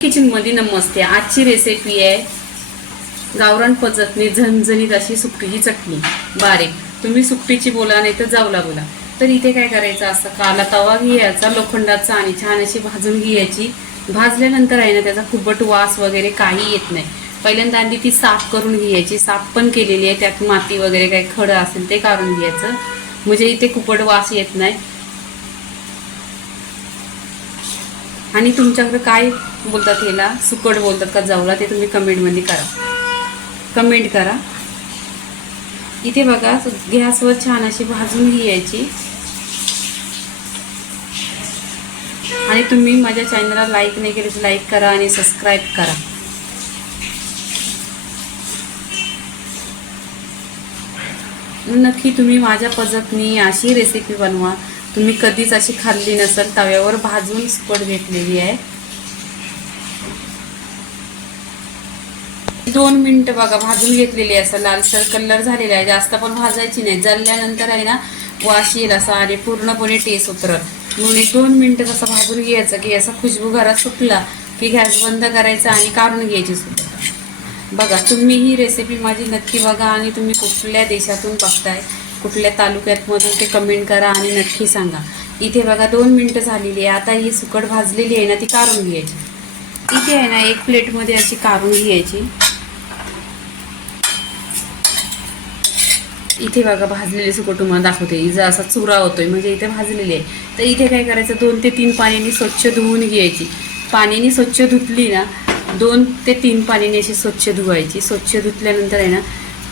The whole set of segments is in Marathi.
किचनमध्ये नमस्ते. आजची रेसिपी आहे गावरान पद्धतने झणझणीत अशी सुकटीची चटणी. बारीक. तुम्ही सुकटीची बोला नाही तर जावला बोला. तर इथे काय करायचं असं काला तवा घ्यायचा लोखंडाचा आणि छान अशी भाजून घ्यायची. भाजल्यानंतर आहे ना त्याचा कुबट वास वगैरे काही येत नाही. पहिल्यांदा आधी ती साफ करून घ्यायची. साफ पण केलेली आहे. त्यात माती वगैरे काही खडं असेल ते काढून घ्यायचं. म्हणजे इथे कुपट वास येत नाही. आणि तुमच्याकडे काय बोलतात ह्याला? सुकट बोलतात का जावला ते तुम्ही कमेंटमध्ये करा. कमेंट करा. इथे बघा गॅसवर छान अशी भाजून घ्यायची. आणि तुम्ही माझ्या चॅनलला लाईक नाही केली तर लाईक करा आणि सबस्क्राईब करा. नक्की तुम्ही माझ्या पद्धतीने अशी रेसिपी बनवा. तुम्ही कधीच अशी खाल्ली नसेल तव्यावर भाजून सुकट घेतलेली आहे. दोन मिनटं बघा भाजून घेतलेली आहे असं लालसर कलर झालेला आहे. जास्त पण भाजायची नाही. जळल्यानंतर आहे ना वास येईल असा आणि पूर्णपणे टेस्ट उतरल. म्हणून एक दोन मिनटं कसं भाजून घ्यायचं की असा खुशबू घरात सुटला की गॅस बंद करायचा आणि काढून घ्यायची सुद्धा बघा तुम्ही ही रेसिपी माझी नक्की बघा आणि तुम्ही कुठल्या देशातून बघताय. कुठल्या तालुक्यात मधून ते कमेंट करा आणि नक्की सांगा. इथे बघा दोन मिनटं झालेली आहे. आता ही सुकट भाजलेली आहे ना ती काढून घ्यायची. इथे आहे ना एक प्लेटमध्ये अशी काढून घ्यायची. इथे बघा भाजलेली सुकट तुम्हाला दाखवते. हिचा असा चुरा होतोय म्हणजे इथे भाजलेली आहे. तर इथे काय करायचं दोन ते तीन पाण्याने स्वच्छ धुवून घ्यायची. पाण्याने स्वच्छ धुतली ना दोन ते तीन पाण्याने अशी स्वच्छ धुवायची. स्वच्छ धुतल्यानंतर आहे ना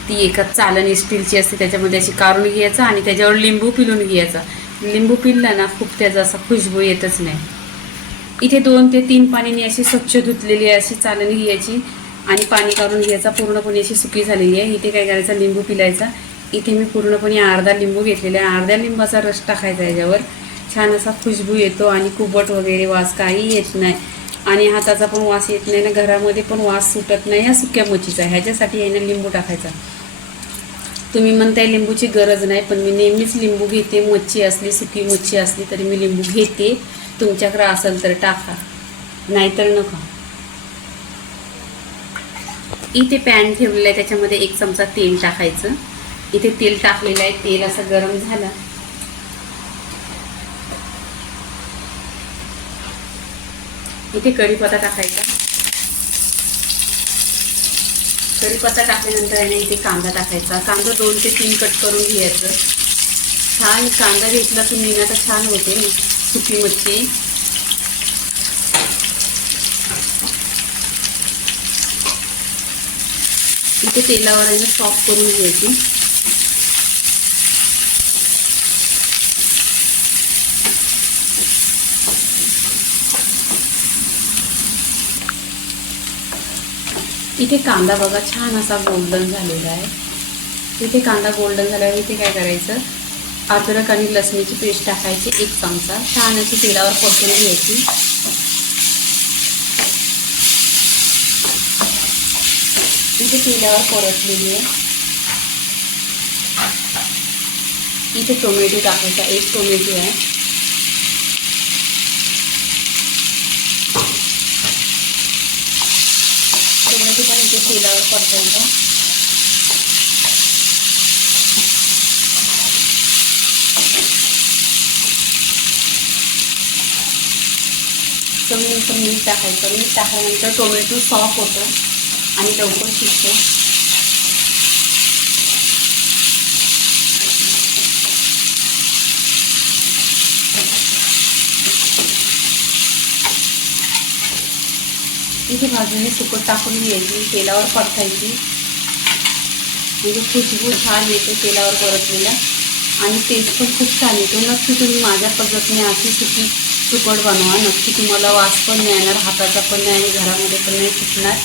ती एका चालणी स्टीलची असते त्याच्यामध्ये अशी काढून घ्यायचा आणि त्याच्यावर लिंबू पिलून घ्यायचा. लिंबू पिलला ना खूप त्याचा असा खुशबू येतच नाही. इथे दोन ते तीन पाण्याने अशी स्वच्छ धुतलेली आहे अशी चालणी घ्यायची आणि पाणी काढून घ्यायचा. पूर्णपणे अशी सुकी झालेली आहे. इथे काय करायचं? लिंबू पिलायचा. इथे मी पूर्णपणे अर्धा लिंबू घेतलेला आहे. अर्ध्या लिंबाचा रस टाकायचा याच्यावर. छान असा खुशबू येतो आणि कुबट वगैरे वास काही येत नाही. आणि हाताचा पण वास येत नाही ना घरामध्ये पण वास सुटत नाही. या सुक्या मच्छीचा ह्याच्यासाठी आहे ना लिंबू टाकायचा. तुम्ही म्हणताय लिंबूची गरज नाही पण मी नेहमीच लिंबू घेते. मच्छी असली सुकी मच्छी असली तरी मी लिंबू घेते. तुमच्याकडं असेल तर टाका. नाहीतर नका. इथे पॅन ठेवलेलं आहे. त्याच्यामध्ये एक चमचा तेल टाकायचं. इथे तेल टाकलेलं आहे. तेल असं गरम झालं. इथे कढीपत्ता टाकायचा. कढीपत्ता टाकल्यानंतर याने इथे कांदा टाकायचा. कांदा दोन ते तीन कट करून घ्यायचं. छान कांदा घेतला तुम्ही ना तर छान होते. सुकी मच्छी इथे तेलावर आहे सॉफ्ट करून घ्यायची. इथे कांदा बघा छान असा गोल्डन झालेला आहे. इथे कांदा गोल्डन झाल्यावर इथे काय करायचं? अद्रक आणि लसणीची पेस्ट टाकायची एक चमचा. छान अशी तेलावर परतून घ्यायची. इथे तेलावर परतलेली आहे. इथे टोमॅटो टाकायचा. एक टोमॅटो आहे. ते पण इथे तेलावर परतायचा चवीनुसार मीठ टाकायचं. मीठ टाकल्यानंतर टोमॅटो सॉफ्ट होतो. आणि लवकर शिजतो. इथे भाजून सुकट टाकून घ्यायची तेलावर परतायची. म्हणजे खुशबू छान येते तेलावर परतलेला आणि टेस्ट पण खूप छान येतो. नक्की तुम्ही माझ्या पद्धतीने अशी सुकी सुकट बनवा. नक्की तुम्हाला वास पण नाही येणार हाताचा पण नाही आणि घरामध्ये पण नाही सुटणार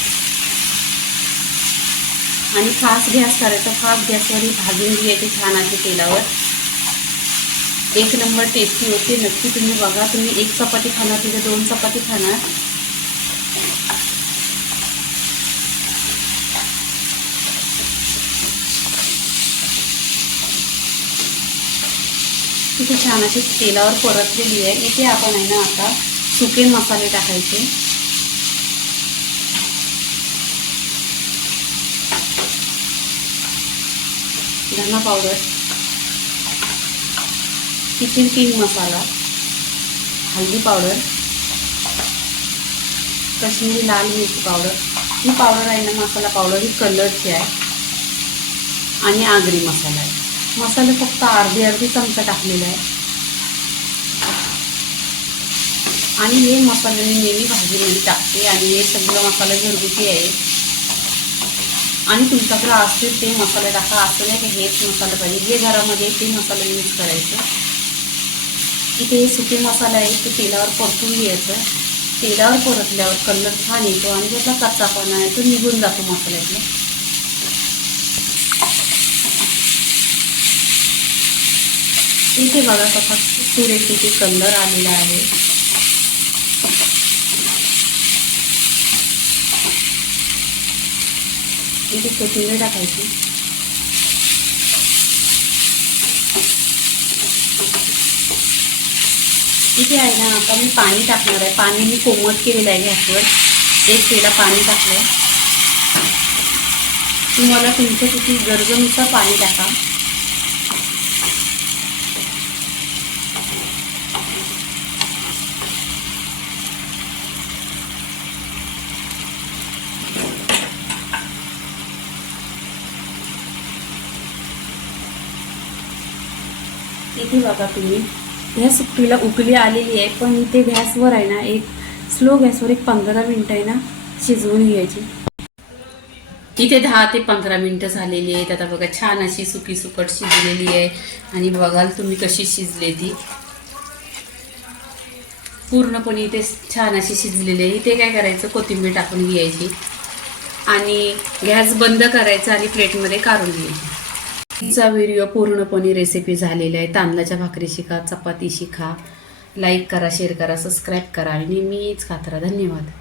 आणि फास्ट गॅस करायचा फास्ट गॅसवर भाजून घ्यायची छान अशी तेलावर. एक नंबर टेस्टी होते. नक्की तुम्ही बघा. तुम्ही एक चपाती खाणार तिथे दोन चपाती खाणार. इथे छान अशी तेलावर परतलेली आहे. इथे आपण आहे ना आता सुके मसाले टाकायचे. धना पावडर किचन किंग मसाला हल्दी पावडर कश्मीरी लाल मिरची पावडर ही पावडर आहे ना मसाला पावडर ही कलरची आहे. आणि आगरी मसाला आहे. मसाले फक्त अर्धी अर्धी चमचा टाकलेला आहे. आणि हे मसाले मी नेहमी भाजीमध्ये टाकते आणि हे सगळं मसाला घरगुती आहे. आणि तुमच्याकडे असतील ते मसाले टाका असं नाही की हेच मसाला पाहिजे. जे घरामध्ये ते मसाले यूज करायचं. इथे हे सुके मसाले आहे ते तेलावर परतून घ्यायचं. तेलावर परतल्यावर कलर छान येतो आणि त्यातला कच्चापणा आहे तो निघून जातो मसाल्यातला इथे बघा कसा सुरेख इथे कलर आलेला आहे. इथे कोथिंबीर टाकायची. इथे आहे ना आता मी पाणी टाकणार आहे. पाणी मी कोमट केलेलं आहे गॅसवर एक पेला पाणी टाकलं तुम्हाला तुमच्या किती गरजेनुसार पाणी टाका. इथे बघा तुम्ही. ह्या सुट्टीला उकली आलेली आहे पण इथे गॅसवर आहे ना एक स्लो गॅसवर एक पंधरा मिनटं आहे ना शिजवून घ्यायची. इथे दहा ते पंधरा मिनटं झालेली आहेत. आता बघा छान अशी सुकी सुकट शिजलेली आहे. आणि बघाल तुम्ही कशी शिजले ती. पूर्णपणे इथे छान अशी शिजलेली आहे. इथे काय करायचं कोथिंबीर टाकून घ्यायची. आणि गॅस बंद करायचा आणि प्लेटमध्ये काढून घ्यायची. तिचा व्हिडिओ पूर्णपणे रेसिपी झालेला आहे. तांदळाच्या भाकरी शिका चपाती शिका. लाईक करा शेअर करा सबस्क्राईब करा. आणि नेहमीच खात्रा धन्यवाद.